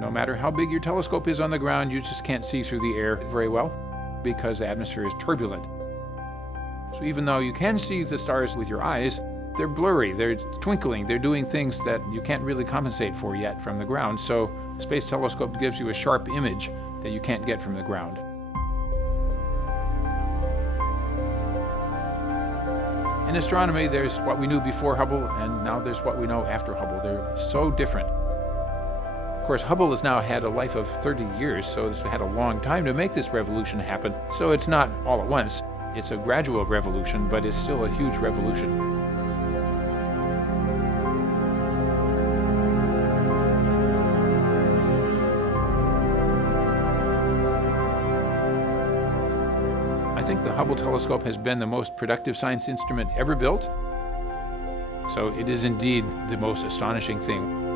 no matter how big your telescope is on the ground, you just can't see through the air very well because the atmosphere is turbulent. So even though you can see the stars with your eyes, they're blurry, they're twinkling, they're doing things that you can't really compensate for yet from the ground. So the Space Telescope gives you a sharp image that you can't get from the ground. In astronomy, there's what we knew before Hubble, and now there's what we know after Hubble. They're so different. Of course, Hubble has now had a life of 30 years, so it's had a long time to make this revolution happen. So it's not all at once. It's a gradual revolution, but it's still a huge revolution. I think the Hubble telescope has been the most productive science instrument ever built. So it is indeed the most astonishing thing.